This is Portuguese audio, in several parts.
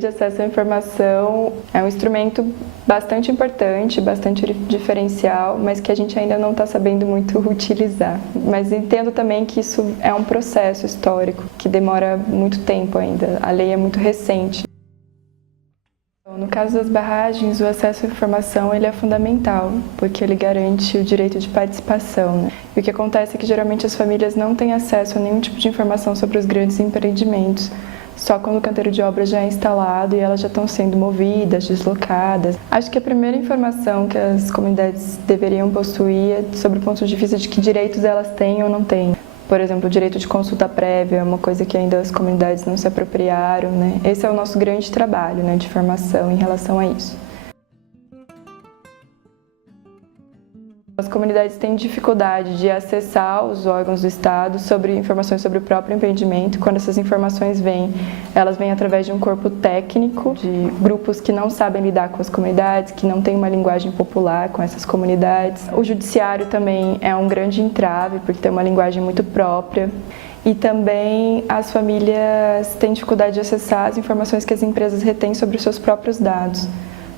de acesso à informação é um instrumento bastante importante, bastante diferencial, mas que a gente ainda não está sabendo muito utilizar. Mas entendo também que isso é um processo histórico que demora muito tempo ainda. A lei é muito recente. No caso das barragens, o acesso à informação ele é fundamental, porque ele garante o direito de participação, né? E o que acontece é que geralmente as famílias não têm acesso a nenhum tipo de informação sobre os grandes empreendimentos, só quando o canteiro de obras já é instalado e elas já estão sendo movidas, deslocadas. Acho que a primeira informação que as comunidades deveriam possuir é sobre o ponto de vista de que direitos elas têm ou não têm. Por exemplo, o direito de consulta prévia é uma coisa que ainda as comunidades não se apropriaram, né? Esse é o nosso grande trabalho, né, de formação em relação a isso. As comunidades têm dificuldade de acessar os órgãos do Estado sobre informações sobre o próprio empreendimento. Quando essas informações vêm, elas vêm através de um corpo técnico, de grupos que não sabem lidar com as comunidades, que não têm uma linguagem popular com essas comunidades. O judiciário também é um grande entrave, porque tem uma linguagem muito própria. E também as famílias têm dificuldade de acessar as informações que as empresas retêm sobre os seus próprios dados.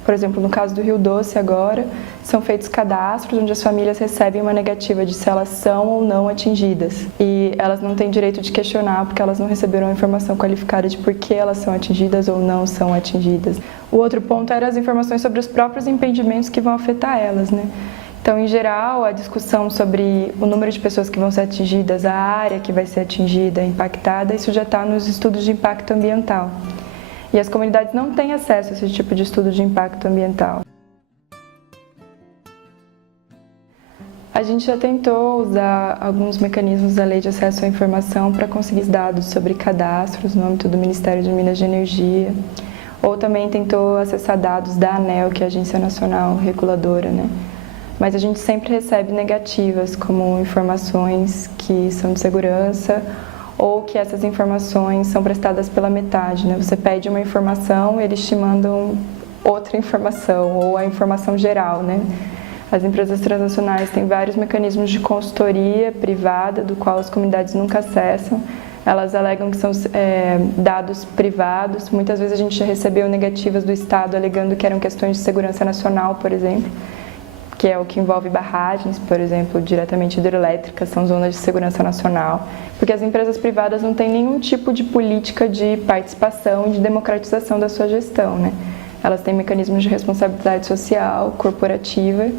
Por exemplo, no caso do Rio Doce agora, são feitos cadastros onde as famílias recebem uma negativa de se elas são ou não atingidas. E elas não têm direito de questionar porque elas não receberam a informação qualificada de por que elas são atingidas ou não são atingidas. O outro ponto era as informações sobre os próprios empreendimentos que vão afetar elas, né? Então, em geral, a discussão sobre o número de pessoas que vão ser atingidas, a área que vai ser atingida, impactada, isso já está nos estudos de impacto ambiental. E as comunidades não têm acesso a esse tipo de estudo de impacto ambiental. A gente já tentou usar alguns mecanismos da Lei de Acesso à Informação para conseguir dados sobre cadastros no âmbito do Ministério de Minas e Energia, ou também tentou acessar dados da ANEEL, que é a Agência Nacional Reguladora, né? Mas a gente sempre recebe negativas, como informações que são de segurança, ou que essas informações são prestadas pela metade, né? Você pede uma informação, eles te mandam outra informação, ou a informação geral, né? As empresas transnacionais têm vários mecanismos de consultoria privada, do qual as comunidades nunca acessam. Elas alegam que são dados privados. Muitas vezes a gente já recebeu negativas do Estado alegando que eram questões de segurança nacional, por exemplo, que é o que envolve barragens, por exemplo, diretamente hidrelétricas, são zonas de segurança nacional, porque as empresas privadas não têm nenhum tipo de política de participação e de democratização da sua gestão, né? Elas têm mecanismos de responsabilidade social, corporativa,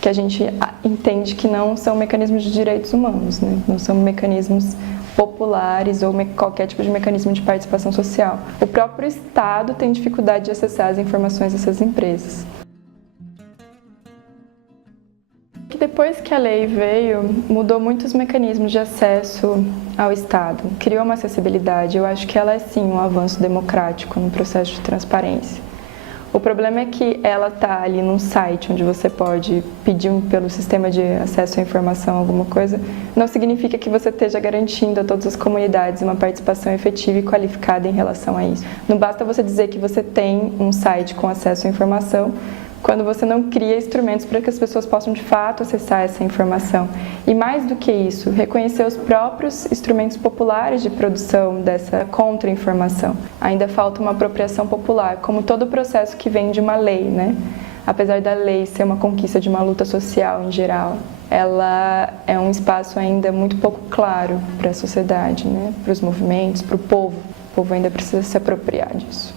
que a gente entende que não são mecanismos de direitos humanos, né? Não são mecanismos populares ou qualquer tipo de mecanismo de participação social. O próprio Estado tem dificuldade de acessar as informações dessas empresas. Depois que a lei veio, mudou muitos mecanismos de acesso ao Estado, criou uma acessibilidade. Eu acho que ela é sim um avanço democrático no processo de transparência. O problema é que ela está ali num site onde você pode pedir pelo sistema de acesso à informação alguma coisa, não significa que você esteja garantindo a todas as comunidades uma participação efetiva e qualificada em relação a isso. Não basta você dizer que você tem um site com acesso à informação, quando você não cria instrumentos para que as pessoas possam de fato acessar essa informação. E mais do que isso, reconhecer os próprios instrumentos populares de produção dessa contra-informação. Ainda falta uma apropriação popular, como todo processo que vem de uma lei, né? Apesar da lei ser uma conquista de uma luta social em geral, ela é um espaço ainda muito pouco claro para a sociedade, né? Para os movimentos, para o povo. O povo ainda precisa se apropriar disso.